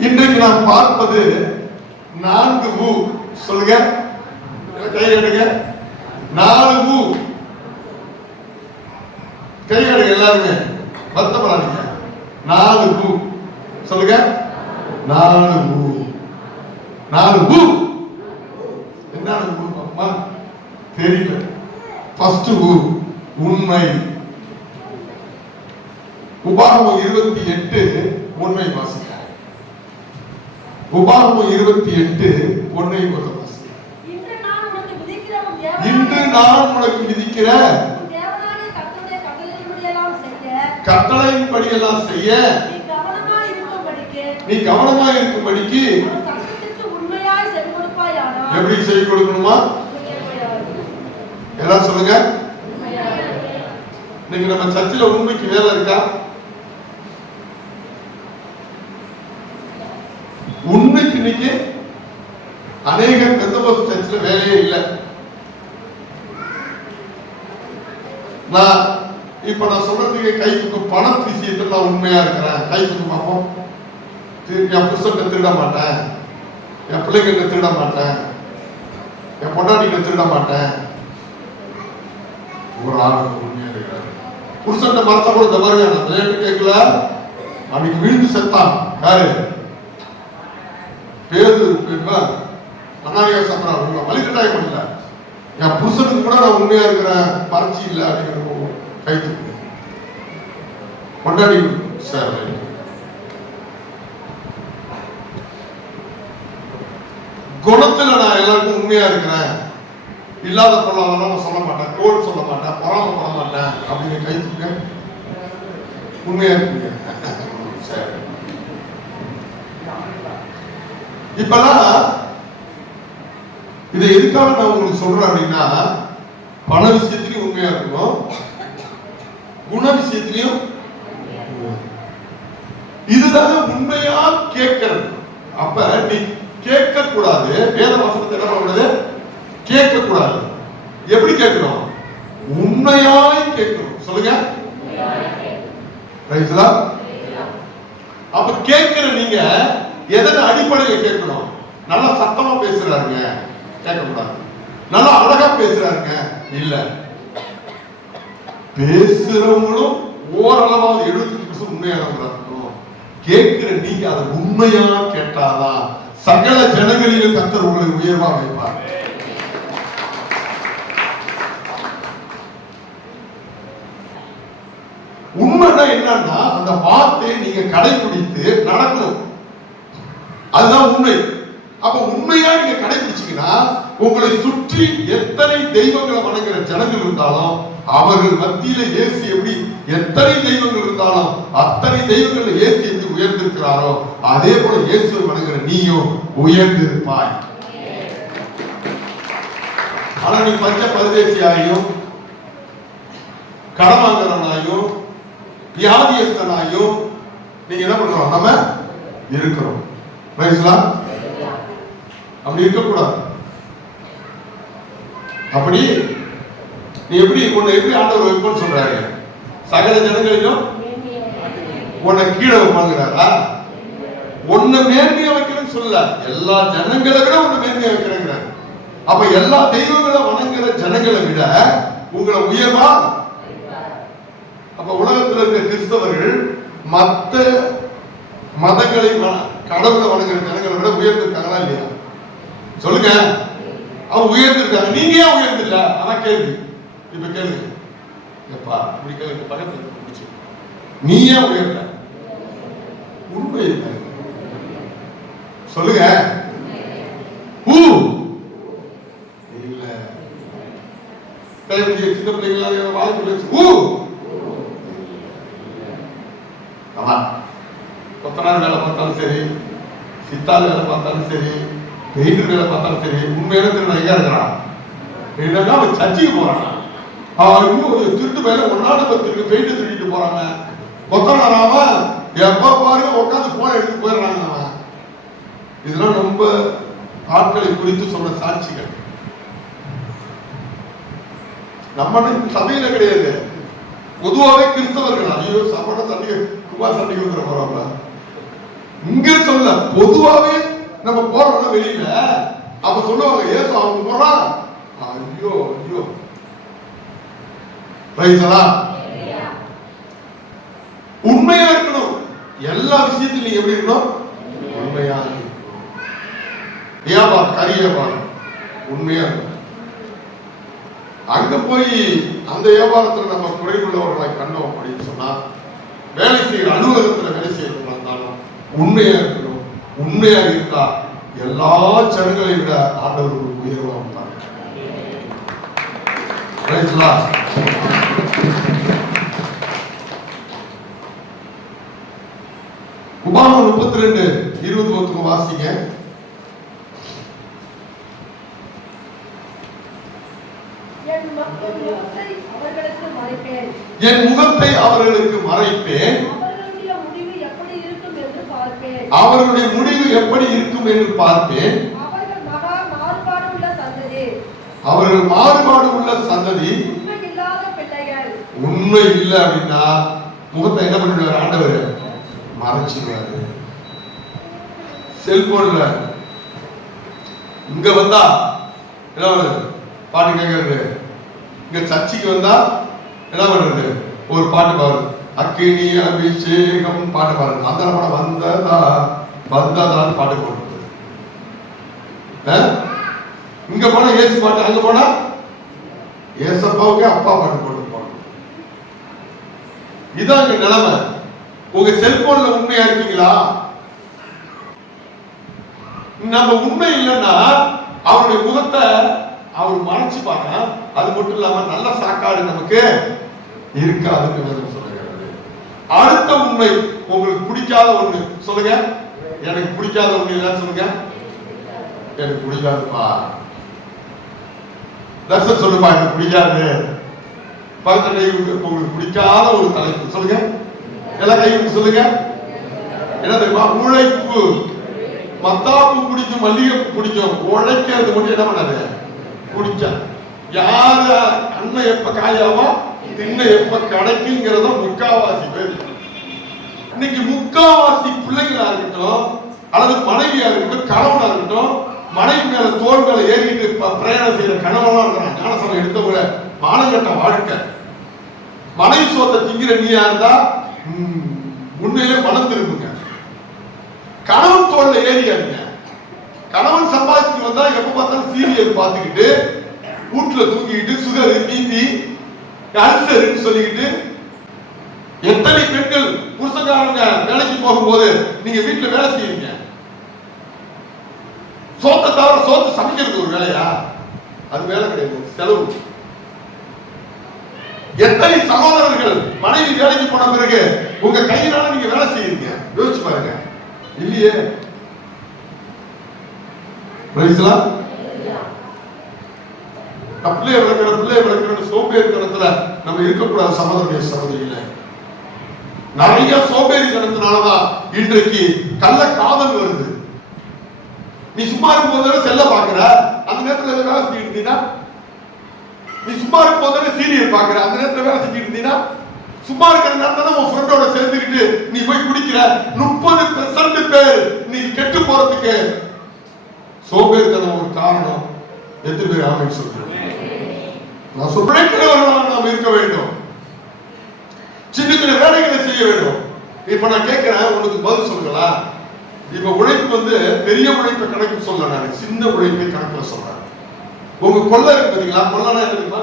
இன்றைக்கு நாம் பார்ப்பது 4 ஊ. சொல்லுங்க, கை எடுங்க. 4 ஊ. கை எடுங்க எல்லாருமே, வருத்தப்படாதீங்க. 4 ஊ. சொல்லுங்க, 4 ஊ. 4 ஊ. என்ன ஊ அம்மா தெரியல. ஃபர்ஸ்ட் ஊ உண்மை. உபாகமம் 28 உண்மை வாசிக்க. உபாகமம் 28 உண்மை வாசிக்க. இன்று நான் உனக்கு விதிக்கிற கட்டளையின்படியெல்லாம் செய்ய நீ கவனமாய் இருக்கும்படிக்கு எப்படி செய்ய கொடுக்கணுமா? எல்லாம் சொல்லுங்க. இன்னைக்கு நம்ம சர்ச்சில் உண்மைக்கு வேலை இருக்கா? உண்மைக்கு இன்னைக்கு அநேக பெந்தகோஸ்து சர்ச்சில் வேலையே இல்லை. நான் சொல்றதுக்கு கை தூக்கும் பணத்து விஷயத்தில் நான் உண்மையா இருக்கிறேன். கை தூக்கும் பார்ப்போம். என் புருஷன் திருட மாட்டேன், என் பிள்ளைங்க திருட மாட்டேன், என் பொண்டாட்டிகளை திருட மாட்டேன். ஒரு ஆள் உண்மையா இருக்கிறார். புருஷன் மரத்த கூட இந்த மாதிரி நான் கேட்கல. அன்னைக்கு விழுந்து செத்தான். யாரு? பேரு அனாரியா சந்திரா. வலிக்கட்டாயம் பண்ணல. என் புருஷனுக்கு கூட நான் உண்மையா இருக்கிறேன், பறச்சி இல்லை அப்படிங்கிற கை தூக்கு. பொண்டாட்டி சார் குணத்துல நான் எல்லாருக்கும் உண்மையா இருக்கிறேன், இல்லாத பொருளாதாரம் சொல்ல மாட்டேன், கோல் சொல்ல மாட்டேன், பொறாம பண்ண மாட்டேன் அப்படின்னு கை தூக்க உண்மையா இருக்கீங்க. இப்பெல்லாம் இதை எதுக்காக நான் உங்களுக்கு சொல்றேன் அப்படின்னா, பண விஷயத்திலையும் உண்மையா இருக்கணும், குண விஷயத்திலையும். இதுதாங்க உண்மையா கேட்கறது. அப்ப நீ கேட்க கூடாது. வேத வசனத்தை என்ன பண்ணக்கூடாது? கேட்க கூடாது. எப்படி கேட்கணும்? உண்மையாய் கேட்கணும். சொல்லுங்க. அப்ப கேட்கிற நீங்க எதன் அடிப்படையில் கேட்கணும்? நல்லா சத்தமா பேசுறாருங்க, கேட்கக்கூடாது. நல்லா அழகா பேசுறாருங்க இல்ல. பேசுறவங்களும் ஓரளவாவது 75% உண்மையானவங்களா இருக்கணும். கேட்கிற நீங்க அதை உண்மையா கேட்டாதான் சகல ஜனங்களிலும் கர்த்தர் உங்களை உயர்வா வைப்பார். உண்மைன்னா என்னன்னா, அந்த வார்த்தையை நீங்க கடைபிடித்து நடக்கணும். அதுதான் உண்மை. அப்ப உண்மையா நீங்க கடைபிடிச்சீங்கன்னா, உங்களை சுற்றி எத்தனை தெய்வங்களை வணங்குற ஜனங்கள் இருந்தாலும் அவர்கள் மத்தியில இயேசு எப்படி, எத்தனை தெய்வங்கள் இருந்தாலும் அத்தனை தெய்வங்கள் இயேசு எப்படி உயர்ந்திருக்கிறாரோ அதே போல இயேசுவை வணங்குற நீயும் உயர்ந்திருப்பாய். ஆனா நீ பஞ்ச பரதேசியாயும் கடன் வாங்குறவனாயும் வியாதியஸ்தனாயும் நீங்க என்ன பண்றோம்? நம்ம இருக்கிறோம். அப்படி இருக்கக்கூடாது. அப்படி நீ எப்படி உன்னை எப்படி ஆண்டவர் வைப்போன்னு சொல்றாரு? சகல ஜனங்களிலும் உன்னை கீழே வைப்பாங்கிறாரா? உன்னை மேன்மையா வைக்கிறேன்னு சொல்லல, எல்லா ஜனங்களை விட உன்னை மேன்மையா வைக்கிறேங்கிறார். அப்ப எல்லா தெய்வங்களை வணங்குற ஜனங்களை விட உங்களை உயர்வா. அப்ப உலகத்தில் இருக்க கிறிஸ்தவர்கள் மற்ற மதங்களை கடவுளை வணங்குற ஜனங்களை விட உயர்ந்திருக்காங்களா இல்லையா? சொல்லுங்க. அவங்க உயர்ந்திருக்காங்க. நீங்க ஏன் உயர்ந்தில்ல? அதான் கேள்வி. இப்ப கேளுங்க. எப்பா இப்படி கேளுங்க. பக்கத்துல பிடிச்சி நீ ஏன் உயர்ந்த? உண்மை இல்லை. சொல்லுங்க. இல்ல கைப்பிடிச்ச சின்ன பிள்ளைங்களா வாழ்க்கை கொத்தனார் வேலை பார்த்தாலும் சரி, சித்தாள் வேலை பார்த்தாலும் சரி, பெயிண்டர் வேலை பார்த்தாலும் சரி, உண்மையான திருட ஐயா இருக்கிறான். என்னன்னா அவன் சர்ச்சைக்கு போறான். அவன் திருட்டு வேலை ஒன்னாடு பத்திரிக்கை பெயிண்ட் திருடிட்டு போறாங்க. கொத்தனாராம எப்ப பாருங்க உட்காந்து போன எடுத்து போயிடுறாங்க. இதெல்லாம் ரொம்ப ஆட்களை குறித்து சொல்ற சாட்சிகள். நம்ம சபையில கிடையாது, பொதுவாகவே கிறிஸ்தவர்கள். ஐயோ சபட சண்டைக்கு குபா சண்டைக்கு வந்துட போறாங்க. இங்க சொல்ல பொதுவாவே நம்ம போறோம் வெளியில, அப்ப சொல்லுவாங்க ஏசு அவங்க போறான், ஐயோ ஐயோ ரைசலா. உண்மையா இருக்கணும், எல்லா விஷயத்திலும் நீங்க எப்படி இருக்கணும், உண்மையா இருக்கணும். வியாபாரம் கறி வியாபாரம் உண்மையா இருக்கணும். அங்க போய் அந்த வியாபாரத்துல நம்ம குறைவுள்ளவர்களாய் கண்டோம் அப்படின்னு சொன்னா, வேலை செய்யற அலுவலகத்துல வேலை செய்யறவங்களா இருந்தாலும் உண்மையா இருக்கணும். உண்மையா இருந்தா எல்லா ஜனங்களை விட ஆண்டவர் உயர்வா இருந்தாங்க. உபாகம் 32:20 வாசிங்க. என் முகத்தை அவர்களுக்கு மறைப்பேன், அவர்களுடைய முடிவு எப்படி இருக்கும் என்று பார்ப்பேன். அவர்கள் மாறுபாடு உள்ள சந்ததி, உண்மை இல்லை அப்படின்னா முகத்தை என்ன பண்ணிடுவார் ஆண்டவர், மறைச்சிடுவாரு. செல்போன்ல இங்க வந்தா என்ன பண்ணுது, பாட்டு கேட்கறது. இங்க சர்ச்சைக்கு வந்தா என்ன பண்றது, ஒரு பாட்டு பாருங்க, அக்கினி அபிஷேகம் பாட்டு பாருங்க. அந்த படம் வந்ததா வந்ததான்னு பாட்டு போடுறது. இங்க போனா ஏசு பாட்டு, அங்க போனா ஏசப்பாவுக்கு அப்பா பாட்டு போட்டு போகணும். இதாங்க நிலைமை. உங்க செல்போன்ல உண்மையா இருக்கீங்களா? நம்ம உண்மை இல்லைன்னா அவருடைய முகத்தை அவர் மறைச்சு பாருங்க. அது மட்டும் இல்லாம நல்ல சாக்காடு நமக்கு இருக்காதுன்னு சொல்லுகிறது. அடுத்த உண்மை, உங்களுக்கு பிடிக்காத ஒண்ணு சொல்லுங்க. எனக்கு பிடிக்காத ஒண்ணு இல்ல சொல்லுங்க. எனக்கு பிடிக்காதுப்பா. தர்சன் சொல்லுப்பா, எனக்கு பிடிக்காது. உங்களுக்கு பிடிக்காத ஒரு தலைப்பு சொல்லுங்க. எல்லாம் கைவிட்டு சொல்லுங்க. என்ன தெரியுமா? உழைப்பு. மத்தாப்பு பிடிக்கும், மல்லிகைப்பூ பிடிக்கும், உழைக்கிறது மட்டும் என்ன பண்ணாது பிடிச்ச. யார அண்ணன் எப்ப காயாவோ தின்ன எப்ப கிடைக்குங்கிறத முக்காவாசி பேர். இன்னைக்கு முக்காவாசி பிள்ளைங்களா இருக்கட்டும், அல்லது மனைவியா இருக்கட்டும், கணவனா இருக்கட்டும், மனைவி மேல தோல் மேல ஏறிட்டு பிரயாணம் செய்யற கணவனா இருக்கிறான். ஞானசபை எடுத்தவங்க மானங்கட்ட வாழ்க்கை. மனைவி சோத்தை திங்கிற நீயா இருந்தா உண்மையிலே மனம் திரும்புங்க. கணவன் தோல்ல ஏறியாருங்க. கணவன் சம்பாதிச்சு வந்தா எப்ப பார்த்தாலும் சீரியல் பார்த்துக்கிட்டு வீட்டுல தூங்கிக்கிட்டு சுகர் பிபி அல்சர்னு சொல்லிக்கிட்டு, எத்தனை பெண்கள் புருஷக்காரங்க வேலைக்கு போகும்போது நீங்க வீட்டுல வேலை செய்யுங்க. சோத்தை தவிர சோத்து சமைக்கிறது ஒரு வேலையா? அது வேலை கிடையாது, செலவு. எத்தனை சகோதரர்கள் மனைவி வேலைக்கு போன பிறகு உங்க கையினால நீங்க வேலை செய்யுங்க? யோசிச்சு பாருங்க. இல்லையே. பிள்ளைய விளக்கிற சோம்பேறித்தனத்துல நம்ம இருக்கக்கூடாது. சகோதரனுடைய சகோதரியில நிறைய சோம்பேறித்தனத்தினாலதான் இன்றைக்கு கள்ள காதல் வருது. நீ சும்மா இருக்கும் போது செல்ல பாக்குற, அந்த நேரத்துல வேலை செஞ்சுட்டு இருந்தீங்கன்னா, நீ சும்மா இருக்கும் போது சீரியல் பாக்குற, அந்த நேரத்துல வேலை செஞ்சுட்டு இருந்தீங்கன்னா, சும்மா இருக்கிற நேரத்துல உன் ஃப்ரெண்டோட சேர்ந்துக்கிட்டு நீ போய் குடிக்கிற. 30% பேர் நீ கெட்டு போறதுக்கு சோம்பேறித்தனம் ஒரு காரணம். எத்தனை பேர் ஆமென் சொல்றேன்? நான் சொல்றேன், நாம் இருக்க வேண்டும். சின்ன சின்ன வேலைகளை செய்ய வேண்டும். இப்ப நான் கேட்கிறேன், உனக்கு பதில் சொல்லுங்களா? இப்ப உழைப்பு பெரிய உழைப்பை கணக்கு சொல்ல, நான் சின்ன உழைப்பை கணக்குல சொல்றேன். உங்க கொள்ளை இருக்கு பாத்தீங்களா? கொள்ளனா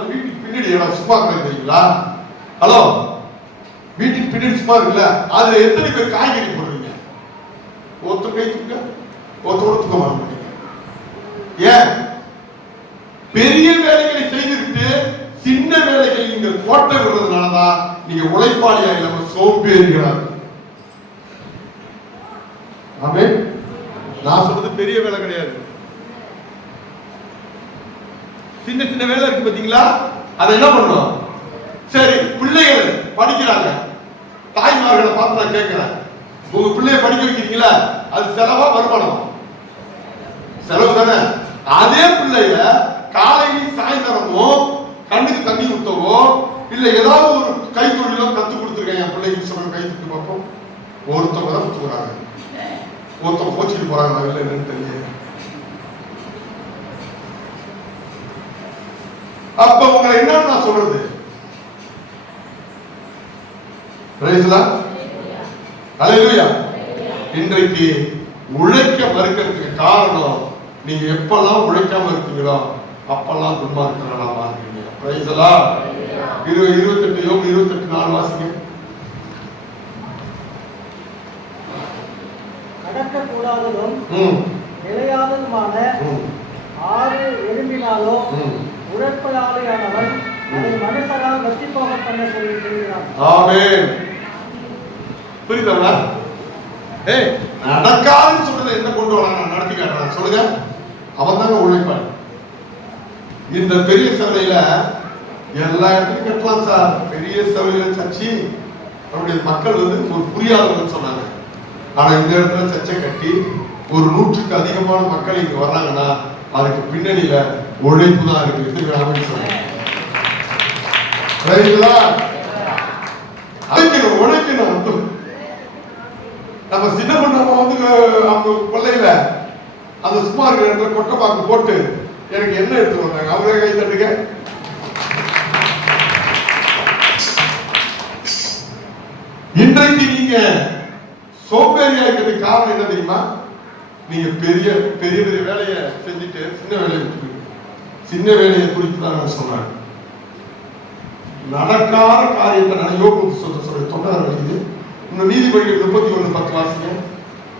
வீட்டுக்கு பின்னாடி இடம் சும்மா தெரியுங்களா? ஹலோ, வீட்டுக்கு பின்னாடி சும்மா இருக்குல்ல, அதுல எத்தனை பேர் காய்கறி போடுறீங்க? ஒருத்தர் கை தூக்க, ஒருத்தர் தூக்க மாட்டீங்க. ஏன்? பெரிய வேலைகளை செய்துவிட்டு சின்ன வேலைகள் நீங்க கோட்டை விடுறதுனாலதான் நீங்க உழைப்பாளியா இல்லாம சோம்பேறிகளாக. ஆமென். நான் சொல்றது பெரிய வேலை கிடையாது, சின்ன சின்ன வேலை இருக்கு பாத்தீங்களா? அதை என்ன பண்ணும்? சரி, பிள்ளைகள் படிக்கிறாங்க, தாய்மார்களை பார்த்து நான் கேட்கிறேன், உங்க பிள்ளைய படிக்க வைக்கிறீங்களா? அது செலவா வருமானம்? செலவு தானே. அதே பிள்ளைய காலையில் சாயந்தரமும் கண்ணுக்கு தண்ணி ஊத்தவோ இல்ல ஏதாவது ஒரு கைத்தொழிலோ கத்து கொடுத்துருக்கேன் என் பிள்ளைக்கு சொல்ற கை தூக்கி பார்ப்போம். ஒருத்தவங்க தான் கொடுத்துக்கிறாங்க. ஒருத்தன் போச்சுட்டு போறாங்க நகரில் என்னன்னு தெரியல. அப்ப உங்களை என்னன்னு நான் சொல்றது? அல்லேலூயா. இன்றைக்கு உழைக்க மறுக்கிறதுக்கு காரணம், நீங்க எப்பெல்லாம் உழைக்காம இருக்கீங்களோ அப்பெல்லாம் துன்மார்க்கங்களா மாறுறீங்க. Praise the Lord. 28 யோபு 28:4 வாசிங்க. கடக்கக்கூடாததும் நிலையாததுமான ஆறு எழும்பினாலோ உழைப்பாளியானவன் அதை மனுஷரால் வெற்றிப்பாக பண்ண சொல்கிறான். ஆமென். புரியுதா? நடக்காதுன்னு சொல்றதை என்ன கொண்டு வராங்க, நடத்தி காட்டுறாங்க. சொல்லுங்க, அவன் தாங்க உழைப்பான். இந்த பெரிய சபையில எல்லா இடத்துலையும் கட்டலாம் சார். பெரிய சபையில சர்ச்சி நம்முடைய மக்கள் ஒரு புரியாதவங்க சொன்னாங்க. ஆனா இந்த இடத்துல சர்ச்சை கட்டி ஒரு 100க்கு அதிகமான மக்கள் இங்க வர்றாங்கன்னா அதுக்கு பின்னணியில உழைப்பு தான் இருக்கு. உழைக்கணும். நம்ம சின்ன பண்ண அவங்க கொள்ளையில அந்த சும்மா இருக்கிற இடத்துல கொட்டைப்பாக்கு போட்டு எனக்கு என்ன எடுத்து வந்தாங்க, அவரே கை தட்டுங்க. இன்றைக்கு நீங்க சோம்பேறியா இருக்கிறதுக்கு காரணம் என்ன தெரியுமா? நீங்க பெரிய பெரிய பெரிய வேலையை செஞ்சுட்டு சின்ன வேலையை விட்டுருக்கீங்க. சின்ன வேலையை குறித்து தான் நான் சொன்னாங்க. நடக்காத காரியத்தை நான் யோகம் சொல்ல தொண்டர் வழியுது. இன்னும் நீதிபதிகள் 31:10 வாசிங்க.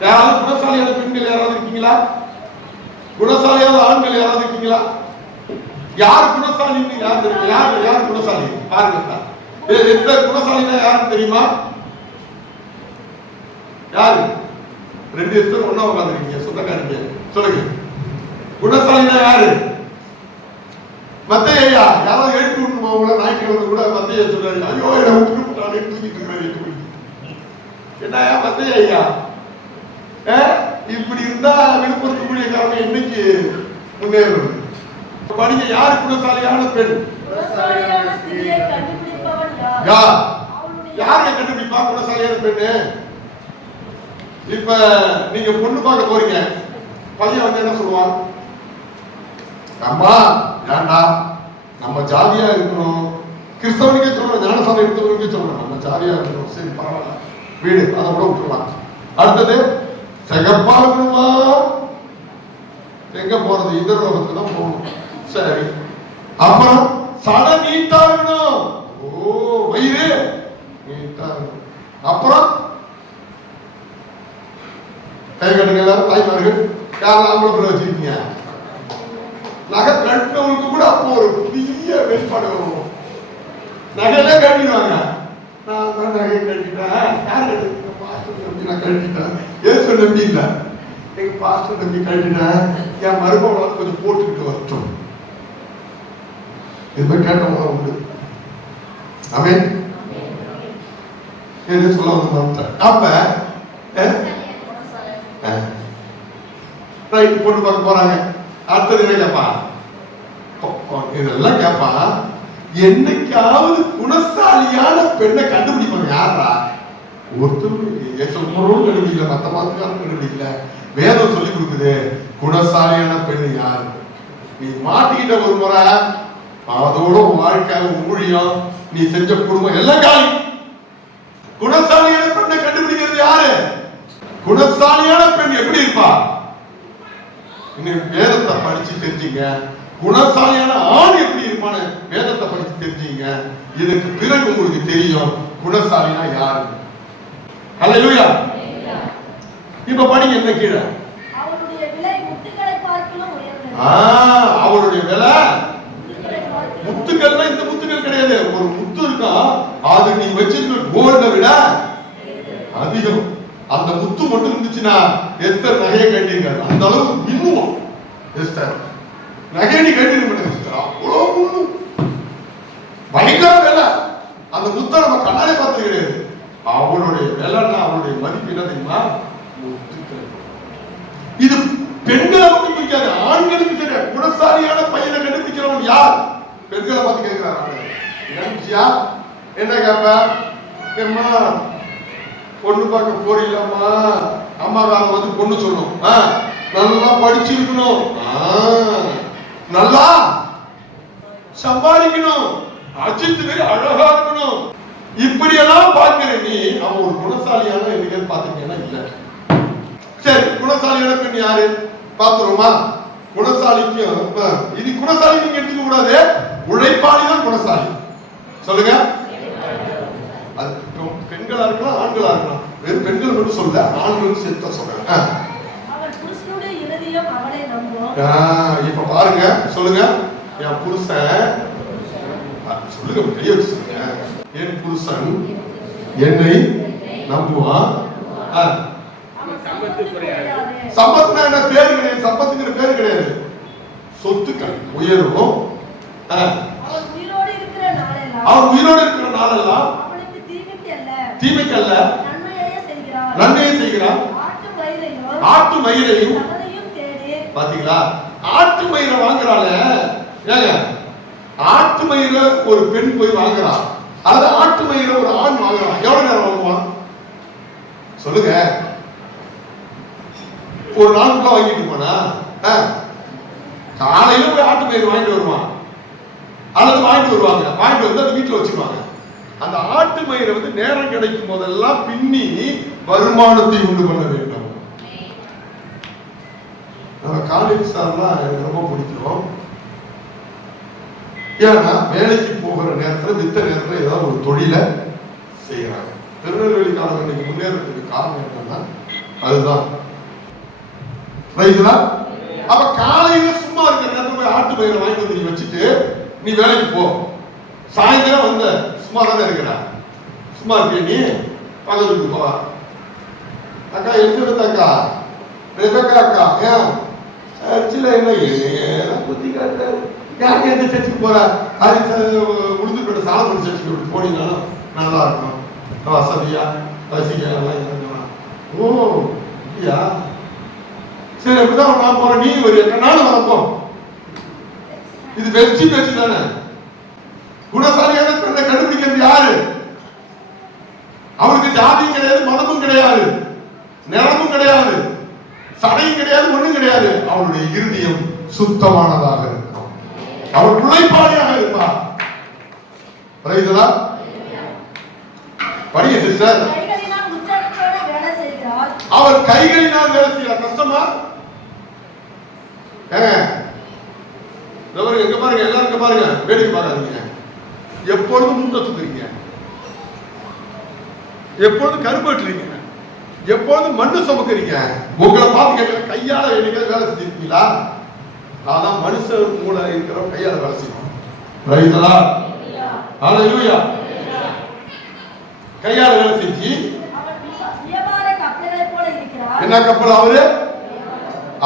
யாராவது குணசாலியான பெண்கள் யாராவது இருக்கீங்களா? குணசாலியான ஆண்கள் யாராவது இருக்கீங்களா? யார் குணசாலின்னு யார் தெரியும்? யார் குணசாலி பாருங்க. எந்த குணசாலினா யாருன்னு தெரியுமா? யாரு? 2 பேர் ஒண்ணா உட்காந்துருக்கீங்க, சொந்தக்காரங்க. சொல்லுங்க, குணசாலினா யாரு? மத்தையா. யாராவது எழுப்பி விட்டுமா உங்களை? ஞாயிற்றுக்கிழமை கூட மத்தையா சொல்றாரு, ஐயோ என்ன விட்டுட்டானே தூக்கிட்டு இருக்கிறேன். என்னையா மத்தையா ஐயா, இப்படி இருந்தா விழுப்புரத்துக்குரிய காரணம் என்னைக்கு முன்னேறும்? படிங்க. யாரு குணசாலியான பெண்? யாரை கண்டுபிடிப்பா குணசாலியான பெண்ணு? இப்ப நீங்க பொண்ணு பார்க்க போறீங்க, பையன் வந்து என்ன சொல்லுவான்? அம்மா ஏண்டா நம்ம ஜாதியா இருக்கணும். கிறிஸ்தவனுக்கே சொல்லணும், ஞானசாமி எடுத்தவனுக்கே சொல்லணும் நம்ம ஜாதியா இருக்கணும். சரி பரவாயில்ல, வீடு அதை கூட விட்டுருலாம். அடுத்தது சிகப்பா இருக்கணுமா? எங்க போறது? இந்த லோகத்துக்கு தான் போகணும். சரி, அப்புறம் சட நீட்டா இருக்கணும். ஓ, வயிறு நீட்டா இருக்கணும். அப்புறம் கை கட்டுங்க எல்லாரும், தாய்மார்கள். யாரும் ஆம்பளை வச்சிருக்கீங்க? நகை கட்டினவங்களுக்கு கூட அப்போ ஒரு புதிய வெளிப்பாடு வரும். நகையிலே கட்டிடுவாங்க. நான் தான் நகையை கட்டிட்டேன். யார் பாஸ்டர் நம்பி நான் கட்டிட்டேன். ஏசு நம்பி இல்லை, எங்க பாஸ்டர் நம்பி கட்டிட்டேன். என் மருமகளால் கொஞ்சம் போட்டுக்கிட்டு வரட்டும். இது மாதிரி கேட்டவங்க உண்டு. ஆமென். என்ன சொல்ல வந்து அப்ப ரைட் பொண்ணு பார்க்க போறாங்க. அடுத்தது என்ன கேப்பா? இதெல்லாம் கேப்பா. என்னைக்காவது குணசாலியான பெண்ணை கண்டுபிடிப்பாங்க. யாரா? ஒருத்தரும் கண்டுபிடிக்கல, மத்த மாத்துக்காரும் கண்டுபிடிக்கல. வேதம் சொல்லி கொடுக்குது குணசாலியான பெண் யாரு. நீ மாட்டிக்கிட்ட ஒரு முறை, அதோட வாழ்க்கை ஊழியம் நீ செஞ்ச குடும்பம் எல்லாம் காலி. குணசாலியான பெண்ணை கண்டுபிடிக்கிறது யாரு? குணசாலியான பெண் எப்படி இருப்பா? வேதத்தை படிச்சு தெரிஞ்சுங்க. குணசாலியான ஆண் எப்படி இருப்பான்னு வேதத்தை படிச்சு தெரிஞ்சுங்க. இதுக்கு பிறகு உங்களுக்கு தெரியும் குணசாலினா யாரு. அல்லேலூயா. இப்ப படிங்க என்ன கீழே. அவளுடைய விலை முத்துக்களை பார்க்கலாம் உயர்ந்தது. அவளுடைய விலை முத்துக்கள்னா இந்த முத்துக்கள் கிடையாது. ஒரு முத்து இருக்கா, அது நீ வச்சிருக்க கோல்ட விட அதிகம். அந்த முத்து மட்டும் இருந்துச்சுன்னா எஸ்தர் நகையை கட்டிருக்காரு. அந்த அளவுக்கு மின்னுவோம் எஸ்தர் நகையை நீ கட்டிருக்க எஸ்தர். அவ்வளவு பயங்கர வேலை. அந்த முத்தை நம்ம கண்ணாலே பார்த்து கிடையாது. அவளுடைய வேலைன்னா அவளுடைய மதிப்பு என்ன தெரியுமா? முத்துக்கள். இது பெண்களை மட்டும் பிடிக்காது, ஆண்களுக்கு சரி. குணசாலியான பையனை கண்டுபிடிக்கிறவன் யார்? பெண்களை பார்த்து கேட்கிறார். கண்டுபிடிச்சியா? என்ன கேப்ப? பொண்ணு பார்க்க போறீங்களாமா, அம்மா காலம் வந்து பொண்ணு சொல்லணும், நல்லா படிச்சிருக்கணும், நல்லா சம்பாதிக்கணும், அஜித் மாதிரி அழகா இருக்கணும், இப்படி எல்லாம் பார்க்கிற நீ அவன் ஒரு குணசாலியான எங்க பாத்தீங்கன்னா இல்ல. சரி, குணசாலியான பெண் யாரு பாத்துருமா? குணசாலிக்கும் இது குணசாலி நீங்க எடுத்துக்க கூடாது, உழைப்பாளி தான் குணசாலி. சொல்லுங்க, அது பெண்களா இருக்கலாம் ஆண்களா இருக்கலாம், வெறும் பெண்கள் மட்டும் சொல்ல, ஆண்களும் சேர்த்து சொல்றேன். இப்ப பாருங்க, சொல்லுங்க, என் புருஷன், சொல்லுங்க கைய வச்சு சொல்லுங்க, என் புருஷன் என்னை நம்புவான். சம்பத்துனா என்ன பேரு கிடையாது, சம்பத்துங்கிற பேரு கிடையாது, சொத்துக்கள் உயரும். அவன் உயிரோடு இருக்கிற நாளெல்லாம் தீமைக்கு அல்ல நன்மையை செய்கிறான். ஆட்டு மயிரையும் பாத்தீங்களா, ஆட்டு மயிரை வாங்குறாள். ஏங்க, ஆட்டு மயிரை ஒரு பெண் போய் வாங்குறான், அல்லது ஆட்டு மயிரை ஒரு ஆண் வாங்குறான், எவ்வளவு நேரம் வாங்குவான் சொல்லுங்க? ஒரு நாளுக்குள்ள வாங்கிட்டு போனா, காலையில போய் ஆட்டு மயிர் வாங்கிட்டு வருவான், அல்லது வாங்கிட்டு வருவாங்க, வாங்கிட்டு வந்து அதை வீட்டுல வச்சிருவாங்க. அந்த ஆட்டு மயிரை வந்து நேரம் கிடைக்கும் போதெல்லாம் பின்னி வருமானத்தை உண்டு பண்ண வேண்டும். நம்ம காலேஜ் சார்லாம் எனக்கு ரொம்ப பிடிக்கும். ஏன்னா வேலைக்கு போகிற நேரத்துல மித்த நேரத்துல ஏதாவது ஒரு தொழிலை செய்யறாங்க. திருநெல்வேலி காலம் இன்னைக்கு முன்னேறதுக்கு காரணம் என்னன்னா அதுதான். ரைட்டுங்களா? அப்ப காலையில சும்மா இருக்கிற நேரத்துல போய் ஆட்டு பயிரை வாங்கி வந்து நீ வச்சுட்டு நீ வேலைக்கு போ. சாயந்தரம் வந்த சும்மா தானே இருக்கிற, சும்மா இருக்கிய நீ பக்கத்துக்கு போவா. அக்கா எலிசபெத் அக்கா, ரெபேக்கா அக்கா, ஏன் சர்ச்சில் என்ன புத்தி காட்டுறாரு, யாருக்கு எந்த சர்ச்சுக்கு போற, உளுந்துப்பேட்டை சாலமன் சர்ச்சுக்கு போனீங்கன்னாலும் நல்லா இருக்கும், வசதியா வசிக்கலாம். ஓ இல்லையா? சரி, அப்படிதான் நான் போறேன், நீ ஒரு நானும் வரப்போம். இது வெற்றி பேச்சு தானே. குணசாலியான பெண்ணை கண்டுபிடிக்கிறது யாரு? அவனுக்கு ஜாதியும் கிடையாது, மதமும் கிடையாது, நிறமும் கிடையாது, சடையும் கிடையாது, ஒண்ணும் கிடையாது. அவனுடைய இருதயம் சுத்தமானதாக இருக்கும், அவன் உழைப்பாளியாக இருப்பார். புரியுதா? படிங்க சிஸ்டர். அவர் கைகளினால் வேலை செய்யறார். கஷ்டமா? எங்க பாருங்க, எல்லாரும் பாருங்க, வேடிக்கை பார்க்காதீங்க. எப்பொழுதும் மூட்டை தூக்குறீங்க, எப்பொழுதும் கருப்பட்டுறீங்க, எப்பொழுதும் மண்ணு சுமக்குறீங்க. உங்களை பார்த்து கேட்கிற கையால என்னைக்கு வேலை செஞ்சிருக்கீங்களா? அதான் மனுஷன் மூளை இருக்கிற கையால வேலை செய்யணும். ரைட்டா? ஹல்லேலூயா. கையால வேலை செஞ்சு என்ன கப்பல் அவரு?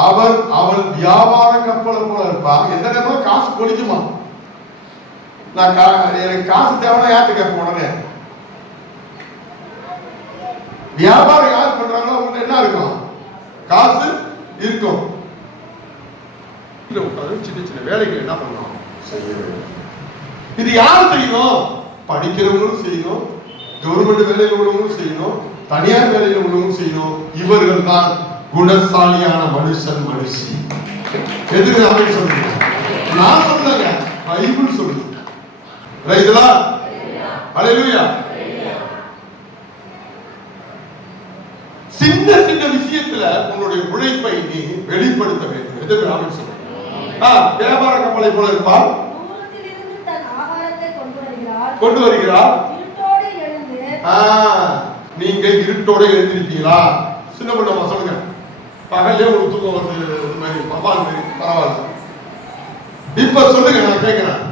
அவள் வியாபார கப்பலை போல இருப்பா. எந்த நேரமும் காசு கொடிக்குமா? நான் எனக்கு காசு தேவைன்னா யார்கிட்ட கேட்பேன்? உடனே வியாபாரம் யார் பண்றாங்களோ அவங்க என்ன இருக்கும்? காசு இருக்கும். சின்ன சின்ன வேலைகள் என்ன பண்ணணும்? செய்ய வேண்டும். இது யார் செய்யணும்? படிக்கிறவங்களும் செய்யணும், கவர்மெண்ட் வேலையில் உள்ளவங்களும் செய்யணும், தனியார் வேலையில் உள்ளவங்களும் செய்யணும். இவர்கள் தான் குணசாலியான மனுஷன், மனுஷி. எதுக்கு அப்படி சொல்றீங்க? நான் சொல்லல, பைபிள் சொல்லுது. ரைட்டுங்களா? ஹல்லேலூயா. சின்ன சின்ன விஷயத்துல உன்னுடைய உழைப்பை நீ வெளிப்படுத்த வேண்டும். எதுக்கு அப்படி சொல்றீங்க? வியாபார கப்பலை போல இருப்பார், கொண்டு வருகிறார். நீங்க இருட்டோட எழுந்திருப்பீங்களா? சின்ன பொண்ணு சொல்லுங்க, பகல்லே ஒரு தூக்கம் வருது மாதிரி பப்பால் மாதிரி, பரவாயில்ல. இப்ப சொல்லுங்க, நான் கேட்கிறேன்,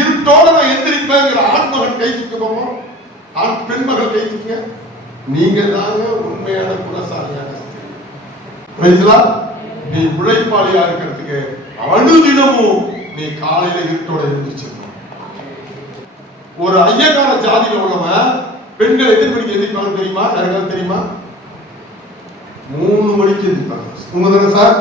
இருட்டோட நான் எந்திரிப்பேங்கிற ஆண்மகன் கை தூக்க போறோம், பெண்மகள் கை தூக்க. நீங்க தாங்க உண்மையான குணசாலியாக. நீ உழைப்பாளியா இருக்கிறதுக்கு அனுதினமும் நீ காலையில இருட்டோட எந்திரிச்சிருக்கணும். ஒரு ஐயக்கார ஜாதியில உள்ளவன் பெண்கள் எத்தனை மணிக்கு எந்திரிப்பாங்க தெரியுமா? யாருக்காவது தெரியுமா? 3 மணிக்கு எந்திரிப்பாங்க. உண்மைதானே சார்?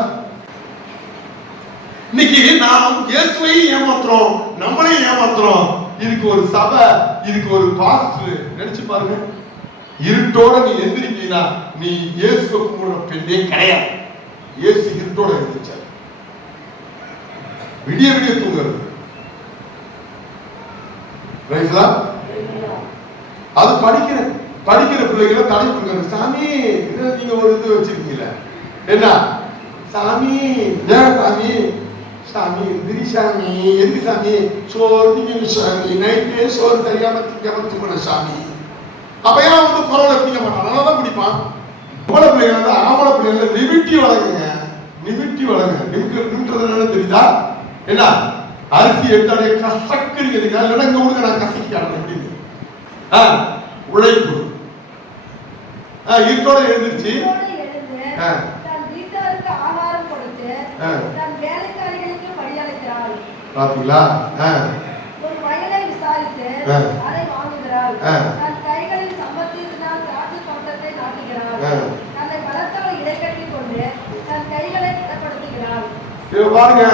இன்னைக்கு நாம் இயேசுவை ஏமாத்துறோம், நம்மளையும் ஏமாத்துறோம். இதுக்கு ஒரு சபை, இதுக்கு ஒரு பாஸ்டர். நினைச்சு பாருங்க, இருட்டோட நீ எந்திரிக்கீனா நீ இயேசுவை கும்பிடுற பெண்ணே கிடையாது. இயேசு இருட்டோட எழுந்திரிச்சார். விடிய விடிய தூங்குறது. அது படிக்கிற பிள்ளைகளை தடை கொடுக்கறது. சாமி நீங்க ஒரு இது வச்சிருக்கீங்கள, என்ன சாமி சாமி சாமி எந்திரி சாமி, எந்திரி சாமி, சோறு திங்க சாமி, நைட்டே சோறு தெரியாம திங்காம தூங்குற சாமி. அப்ப ஏன் வந்து குரலை பிடிக்க மாட்டான், நல்லாதான் பிடிப்பான். பொம்பளை பிள்ளைங்க வந்து ஆம்பளை பிள்ளைங்களை நிமிட்டி வளருங்க, நிமிட்டி வளருங்க. நிமிட்டுறது என்னன்னு தெரியுதா? என்ன அரிசி எடுத்தாலே கசக்குறீங்க, இல்லைன்னா இங்க விடுங்க நான் கசக்கிக்கிறேன் அப்படின்னு. உழைப்பு இருட்டோட எழுந்திருச்சு பாத்தீங்களா? ஒரு வயலை விசாரித்து அதை வாங்குகிறாள். தன் கைகளில் சம்பத்தி இருந்தால் திராட்சை தோட்டத்தை நாட்டுகிறாள். தன்னை பலத்தவள் இடைக்கட்டி கொண்டு தன் கைகளை திடப்படுத்துகிறாள். பாருங்க,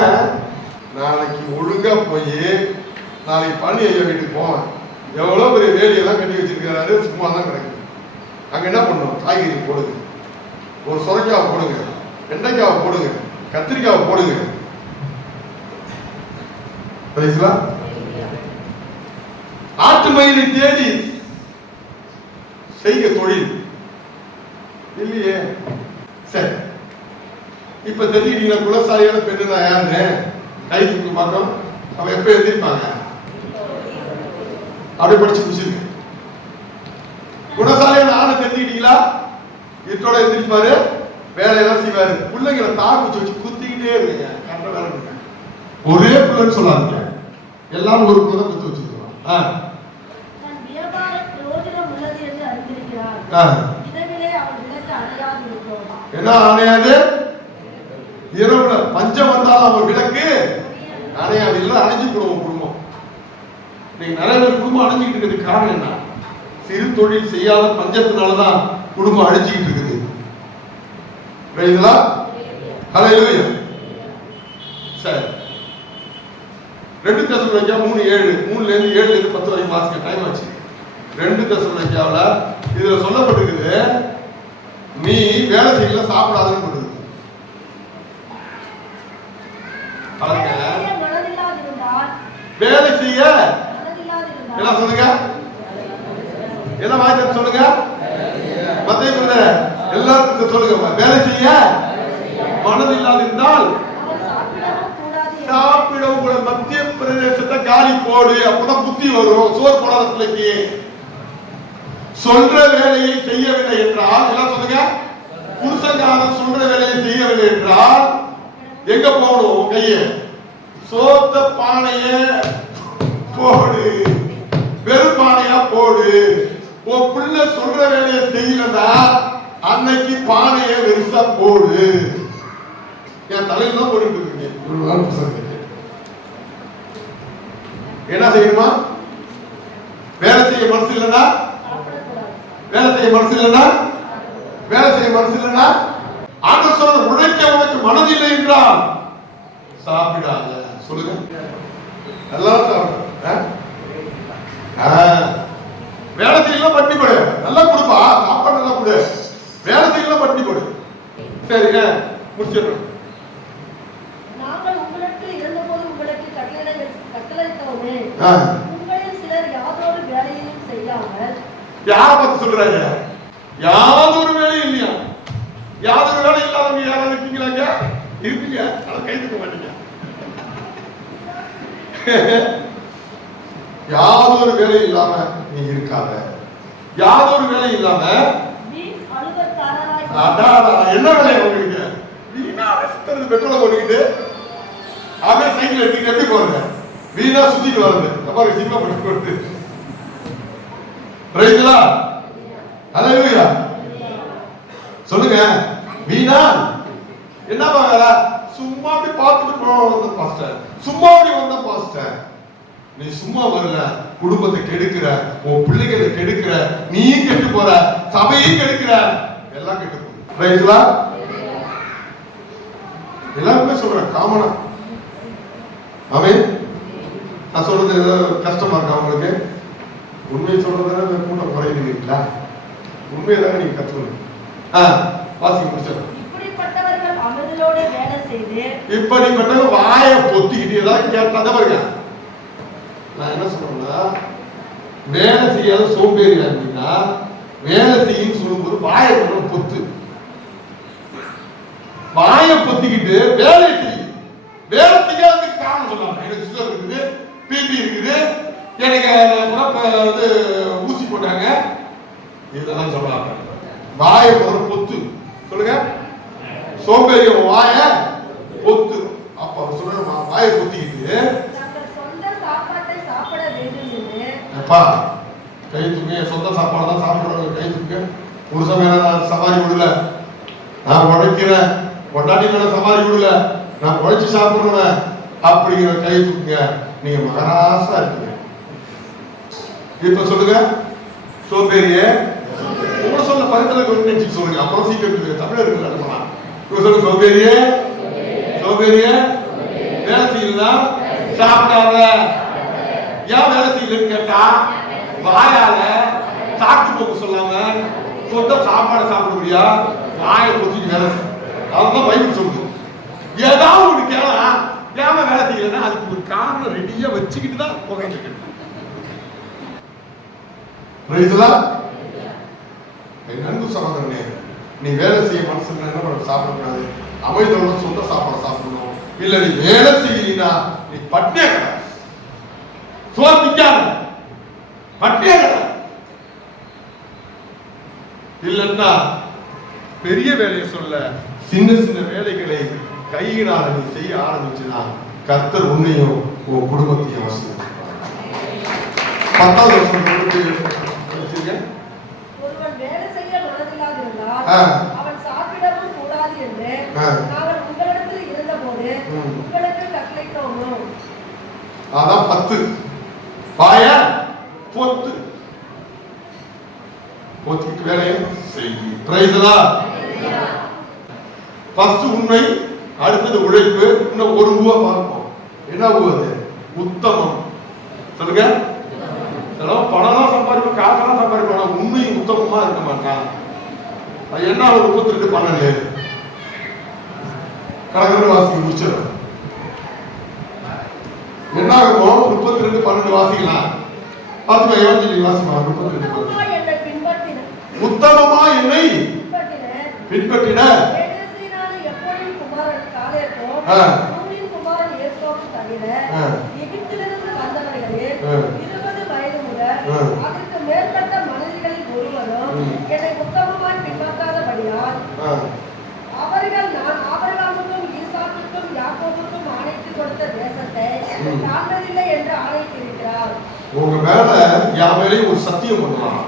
நாளைக்கு ஒழுங்கா போய் நாளைக்கு பண்ணி ஐயா வீட்டுக்கு போவேன். எவ்வளவு பெரிய வேலையெல்லாம் கட்டி வச்சிருக்கிறாரு, சும்மா தான் கிடைக்கும். அங்க என்ன பண்ணுவோம்? காய்கறி போடுங்க, ஒரு சுரைக்காவை போடுங்க, வெண்டைக்காவை போடுங்க, கத்திரிக்காவை போடுங்க. ஆட்டு மயிலை தேடி செய்க தொழில் இல்லையே. சரி, இப்ப தெரிஞ்சுக்கிட்டீங்கன்னா குலசாலியான பெண்ணு நான் யாருன்னு கை தூக்கி பார்த்தோம். அவன் எப்ப எழுதிருப்பாங்க? அப்படி படிச்சு முடிச்சிருக்கு. குணசாலியான ஆணை தெரிஞ்சுக்கிட்டீங்களா? இதோட எழுதிருப்பாரு, வேலையெல்லாம் செய்வாரு. பிள்ளைங்களை தாக்கு வச்சு குத்திக்கிட்டே இருக்குங்க. கரெக்டா வேலை பண்ணுங்க. ஒரே பிள்ளைன்னு சொல்லாங்க, எல்லாரும் ஒரு பிள்ளை குத்து வச்சிருக்கோம். என்ன அணையாது? இரவுல பஞ்சம் வந்தாலும் அவன் விளக்கு அணையாது. இல்ல அணைஞ்சு போடுவோம் குடும்பம். நீங்க நிறைய பேர் குடும்பம் அணைஞ்சிக்கிட்டு இருக்கிறது காரணம் என்ன? சிறு தொழில் செய்யாத பஞ்சத்தினாலதான் குடும்பம் அழிஞ்சிக்கிட்டு இருக்குது. சரி, 2 தெசலோனிக்கா 3:7, 3-7 10 வரைக்கும் வாசிக்க டைம் ஆச்சு. 2 தெசலோனிக்காவுல இதுல சொல்லப்பட்டிருக்குது, நீ வேலை செய்யல சாப்பிடாதுன்னு போட்டுருக்கு. வேலை செய்ய என்ன சொல்லுங்க, என்ன வாய்ப்பு சொல்லுங்க, மத்திய எல்லாருக்கும் சொல்லுங்க. வேலை செய்ய மனது இல்லாது இருந்தால் சாப்பிடவும் கூட மத்திய பிரதேசத்தை காலி போடு, அப்பதான் புத்தி வரும். சோறு போடாத பிள்ளைக்கு. சொல்ற வேலையை செய்யவில்லை என்றால் எல்லாம் சொல்லுங்க, புருஷங்காரன் சொல்ற வேலையை செய்யவில்லை என்றால் எங்க போடும்? கைய சோத்த பானைய போடு, வெறும் பானையா போடு. உன் பிள்ளை சொல்ற வேலையை செய்யலன்னா அன்னைக்கு பானைய வெறுசா போடு. என் தலையில தான் போட்டுட்டு இருக்கீங்க. என்ன செய்யணுமா? வேலை செய்ய மனசு இல்லைன்னா, வேலை செய்ய மனசு இல்லைன்னா, வேலை செய்ய மனசு இல்லைன்னா ஆண்டவர் சொல்ற உழைக்க உனக்கு மனதில்லை என்றால் சாப்பிடாத. சொல்லுங்க, எல்லாரும் சாப்பிட. வேலை செய்யலாம் பட்டி போடு, நல்லா கொடுப்பா, சாப்பாடு நல்லா கொடு. வேலை செய்யலாம் பட்டி போடு. சரிங்க, முடிச்சிடணும். நாங்கள் உங்களுக்கு இருந்தபோது உங்களுக்கு கட்டளையிட்டோமே, உங்களில் சிலர் யாதொரு வேலையையும் செய்யாமல். யாரை பத்தி சொல்றாங்க? யாதொரு வேலையும் இல்லையா? யாதொரு வேலை இல்லாதவங்க யாராவது இருக்கீங்களாங்க? இருப்பீங்க, அதை கை தூக்க மாட்டீங்க. யாதொரு வேலை இல்லாம நீ இருக்காத. யாதொரு வேலை இல்லாம என்ன வேலை உங்களுக்கு? வீணா சுத்துறது, பெட்ரோலை போட்டுக்கிட்டு அப்படியே சைக்கிள் எடுத்துக்கிட்டு எப்படி போறது? வீணா சுத்திட்டு வருது. அப்புறம் சினிமா போட்டு ரைட்டுங்களா? அல்லேலூயா சொல்லுங்க. வீணா என்ன பாக்கல? சும்மா அப்படி பார்த்துட்டு போற பாஸ்டர், சும்மா அப்படி வந்த பாஸ்டர். நீ சும்மா வரல, குடும்பத்தை கெடுக்கிற, உன் பிள்ளைகளை கெடுக்கிற, நீ கெட்டு போற, சபையும் கெடுக்கிற, எல்லாம் கெட்டு போகுது. ரைட்டுங்களா? எல்லாருமே சொல்றேன் காமனா. அவன் நான் சொல்றது கஷ்டமா இருக்கா உங்களுக்கு? உண்மையை சொல்றதுனால கூட்டம் குறையுதுங்களா? உண்மையதாக நீங்க கத்துக்கணும். வாசிக்க முடிச்சோம். இப்படிப்பட்டவர்கள் அமிர்தலோடு வேலை செய்து இப்படிப்பட்டவங்க வாயை பொத்திக்கிட்டு ஏதாவது கேட்டாங்க பாருங்க. நான் என்ன சொல்றேன்னா, வேலை செய்யாத சோம்பேறி அப்படின்னா வேலை செய்யும் சொல்லும்போது வாயை கொஞ்சம் பொத்து, வாயை பொத்திக்கிட்டு வேலை செய்யும். வேலை செய்யாததுக்கு காரணம் சொன்னாங்க. எனக்கு சுகர் இருக்குது, பிபி இருக்குது, எனக்கு வந்து ஊசி போட்டாங்க, இதெல்லாம் சொல்றாங்க. வாயை முதல்ல பொத்து சொல்லுங்க. சோம்பேறி வாய பொத்து. அப்ப சொல்ற வாயை பொத்திக்கிட்டு சொந்த சாப்பாட்டை சாப்பிட வேண்டும் என்று அப்பா கை தூக்க, சொந்த சாப்பாடு தான் சாப்பிடுறாங்க, கை தூக்க. ஒரு சமயம் நான் சவாரி விடல, நான் உழைக்கிறேன், கொண்டாட்டி சவாரி விடல, நான் உழைச்சு சாப்பிடுறேன் அப்படிங்கிற கை தூக்குங்க. நீங்க மகராசா இருக்கீங்க. இப்ப சொல்லுங்க, சோம்பேறிய உங்க சொல்ல பக்கத்துல சொல்லுங்க. அப்புறம் சீக்கிரம் தமிழர்கள் நடக்கலாம். இப்ப சொல்லுங்க, சோம்பேறிய சோம்பேறிய வேலை செய்யலாம், சாப்பிடாத. ஏன் வேலை செய்யலன்னு கேட்டா வாயால சாக்கு போக்கு சொல்லாம சொந்த சாப்பாடை சாப்பிட முடியா, வாயை பொத்திட்டு வேலை செய்ய. அதுதான் பைபிள் சொல்லுது. ஏதாவது ஒண்ணு கேளா, ஏமா வேலை செய்யலன்னா அதுக்கு ஒரு காரணம் ரெடியா வச்சுக்கிட்டு தான் உட்காந்துருக்கு. நன்கு சகோதரனே, நீ வேலை செய்ய மனசு என்ன பண்ண சாப்பிடக்கூடாது, அமைதியோட சொந்த சாப்பாடு சாப்பிடணும். இல்ல நீ வேலை செய்யலீனா நீ பட்டினியா கடை, சோத்திக்காத பட்டினியா கடை. இல்லன்னா பெரிய வேலையை சொல்ல, சின்ன சின்ன வேலைகளை கையினால் நீ செய்ய ஆரம்பிச்சுனா கர்த்தர் உன்னையும் உன் குடும்பத்தையும் ஆசீர்வதிப்பார். 10வது வருஷம் ஒருவன் வேலை செய்ய மனதில்லாதிருந்தால் அவன் சாப்பிடவும் கூடாது என்று நாங்கள் உங்களிடத்தில் இருந்தபோது உங்களுக்கு கட்டளையிட்டோமோ. அதான் 10. வாய பொத்து, பொத்துக்கிட்டு வேலையை செய்யி. Praise the Lord. ஃபர்ஸ்ட் உண்மை, அடுத்தது உழைப்பு. இன்னும் ஒரு ரூபா பார்ப்போம். என்ன அது? உத்தமம். சொல்லுங்க. பணம் சம்பாதிப்போம், காசெல்லாம் சம்பாதிப்போம், உண்மையும் உத்தமமா இருக்க மாட்டான். அது என்ன? 32:12 கணக்கு வாசிக்க முடிச்சிடும். என்ன ஆகும்? 32:12 வாசிக்கலாம். பார்த்து வாசிக்கலாம். 32:12 உத்தமமா என்னை பின்பற்றின எகிப்திலிருந்து வந்தவர்களே 20 வயது முதல் அதற்கு மேற்பட்ட மனிதர்களில் ஒருவரும் என்னை உத்தமமாய் பின்பற்றாதபடியால் அவர்கள் நான் ஆபிரகாமுக்கும் ஈசாக்குக்கும் யாக்கோபுக்கும் ஆணைத்து கொடுத்த தேசத்தை காண்பதில்லை என்று ஆணைத்திருக்கிறார். உங்க மேல என் மேலேயும் ஒரு சத்தியம் பண்ணலாம்.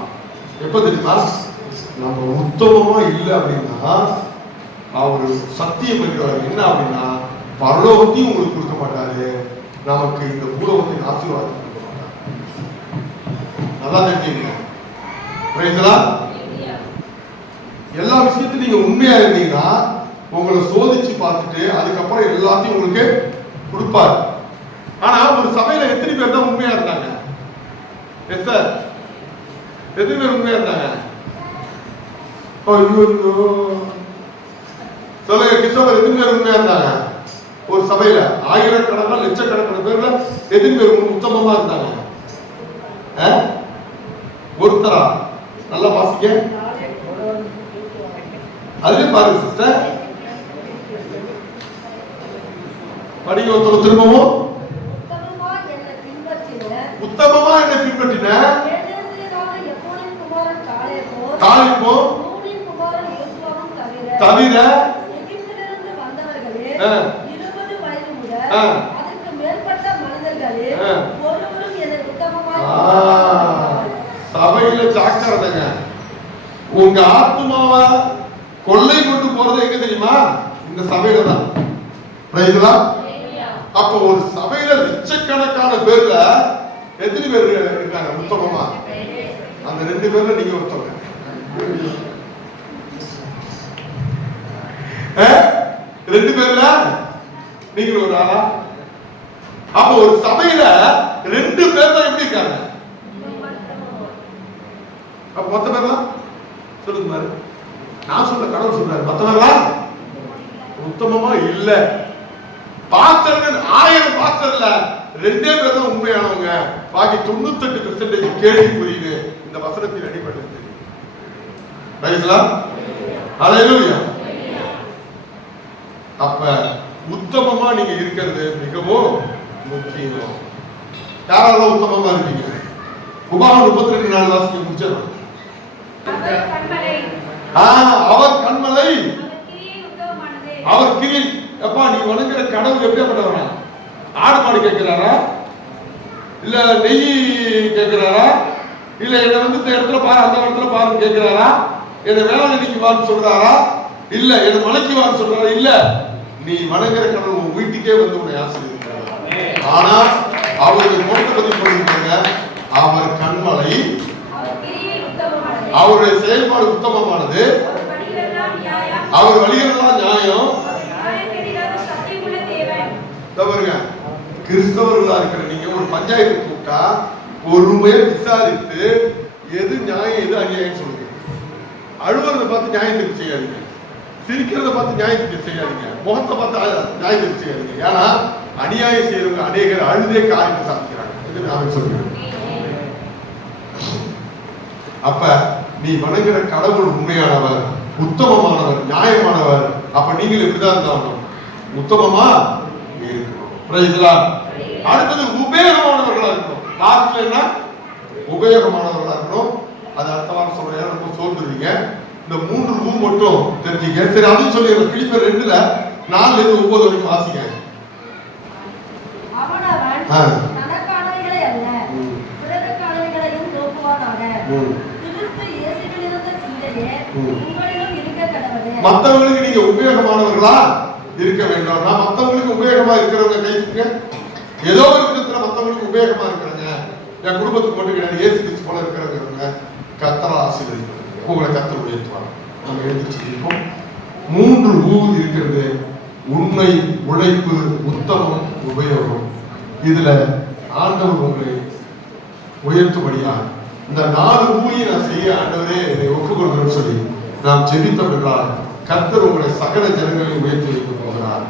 எப்ப தெரியுமா? நம்ம உத்தமமா இல்லை அப்படின்னா அவரு சத்தியம் வைக்கிறாரு. என்ன அப்படின்னா, பரலோகத்தையும் உங்களுக்கு கொடுக்க மாட்டாரு, நமக்கு இந்த பூலோகத்தின் ஆசீர்வாதம் கொடுக்க மாட்டாரு. நல்லா தெரிஞ்சுங்க. எல்லா விஷயத்திலும் நீங்க உண்மையா இருந்தீங்கன்னா உங்களை சோதிச்சு பார்த்துட்டு அதுக்கப்புறம் எல்லாத்தையும் உங்களுக்கு கொடுப்பாரு. ஆனா ஒரு சபையில எத்தனை பேர் தான் உண்மையா இருந்தாங்க? எத்தனை பேர் உண்மையா இருந்தாங்க? சொல்லுங்க, கிறிஸ்தவர் எத்தனை பேர் உண்மையா இருந்தாங்க? ஒரு சபையில ஆயிரக்கணக்கான லட்சக்கணக்கான பேர்ல எத்தனை பேர் உத்தமமா இருந்தாங்க? ஒருத்தரா? நல்லா வாசிக்க. அதுவே பாருங்க சிஸ்டர், படிக்க ஒருத்தர் திரும்பவும் உத்தமமா என்னை பின்பற்றின காலிப்போம் தவிர 20 வயது முதல் அதற்கு மேற்பட்ட மனிதர்களே ஒருவரும் என்னை உத்தமமாய் சபையில ஜாக்கிரதைங்க. உங்க ஆத்மாவை கொள்ளை கொண்டு போறது எங்க தெரியுமா? இந்த சபையில தான். அப்ப ஒரு சபையில லட்சக்கணக்கான பேர்ல எத்தனை பேர் இருக்காங்க உத்தமமா? அந்த 2 பேர்ல நீங்க ஒருத்தவங்க. 2 பேர்ல நீங்க ஒரு ஆளா? அப்ப ஒரு சபையில 2 பேர் தான் எப்படி இருக்காங்க? அப்ப மொத்த பேர்லாம் சொல்லுங்க பாரு. நான் சொல்ற கடவுள் சொல்றாரு, மத்தவங்களா உத்தமமா இல்ல. பாஸ்டர்கள் 1000 பாஸ்டர்ல 2 பேர் தான் உண்மையானவங்க, பாக்கி 98% கேள்விக்குரியது இந்த வசனத்தின் அடிப்படையில் தெரியும். ஹல்லேலூயா. அப்ப உத்தமமா நீங்க இருக்கிறது மிகவும் முக்கியம். யாரெல்லாம் உத்தமமா இருக்கீங்க? உபாகம் 32:4 வாசிக்க முடிச்சிடலாம். அவர் கண்மலை, அவர் கிரி. அப்பா நீ வணங்குற கடவுள் எப்படியாப்பட்டவரா? ஆடு மாடு கேட்கிறாரா, இல்ல நெய் கேட்கிறாரா, இல்ல என்ன இந்த இடத்துல பாரு அந்த இடத்துல பாருன்னு கேட்கிறாரா, என்ன வேளாங்கண்ணிக்கு வான்னு சொல்றாரா, இல்ல என்ன மலைக்கு வான்னு சொல்றாரா? இல்ல, நீ வணங்குற கடவுள் உன் வீட்டுக்கே வந்து உன்னை ஆசீர்வதிக்கிறார். ஆனா அவருடைய முகத்தை பத்தி சொல்லிருக்காங்க, அவர் கண்மலை, அவருடைய செயல்பாடு உத்தமமானது, அவர் வழிகளெல்லாம் நியாயம். பாருங்க, கிறிஸ்தவர்களா இருக்கிற நீங்க ஒரு பஞ்சாயத்து கூட்டா பொறுமையா விசாரித்து எது நியாயம் எது அநியாயம் சொல்லுங்க. அழுவறத பார்த்து நியாயத்துக்கு செய்யாதீங்க, சிரிக்கிறத பார்த்து நியாயத்துக்கு செய்யாதீங்க, முகத்தை பார்த்து நியாயத்துக்கு செய்யாதீங்க. ஏன்னா அநியாயம் செய்யறவங்க அநேகர் அழுதே காரியத்தை சாதிக்கிறாங்க. இது நான் சொல்றேன். அப்ப நீ வணங்குற கடவுள் உண்மையானவர், உத்தமமானவர், நியாயமானவர். அப்ப நீங்கள் எப்படிதான் இருந்தாலும் உத்தமமா இருக்கணும். அடுத்தது உபயோகமானவர்களா இருக்கணும். லாஸ்ட்ல என்ன? உபயோகமானவர்களா இருக்கணும். அது அடுத்த வாரம் சொல்றேன், ரொம்ப சோர்ந்துருவீங்க. இந்த 3 ரூம் மட்டும் தெரிஞ்சுக்க. சரி, அதுவும் சொல்லிடுறேன். பிலிப்பியர் 2:4 இருந்து 9 வரைக்கும் வாசிங்க. மற்றவங்களுக்கு நீங்க உபயோகமானவர்களா இருக்க வேண்டும். நான் மற்றவங்களுக்கு உபயோகமா இருக்கிறவங்க கைத்துக்க. ஏதோ ஒரு விதத்துல மற்றவங்களுக்கு உபயோகமா இருக்கிறாங்க, என் குடும்பத்துக்கு மட்டும் கிடையாது, இயேசு கிறிஸ்து போல இருக்கிறவங்க கர்த்தரை ஆசீர்வதிப்பாங்க, உங்களை கர்த்தர் உயர்த்துவாங்க. நம்ம எழுந்திருச்சிருக்கோம். 3 ஊர் இருக்கிறது: உண்மை, உழைப்பு, உத்தமம், உபயோகம். இதுல ஆண்டவர் உங்களை உயர்த்தும்படியா இந்த 4 ஊழியை நான் செய்ய ஆண்டவரே என்னை ஒப்புக்கொள்கிறேன்னு சொல்லி நாம் ஜெபித்தோம் என்றால் கர்த்தர் உங்களை சகல ஜனங்களையும் உயர்த்தி வைக்க போகிறார்.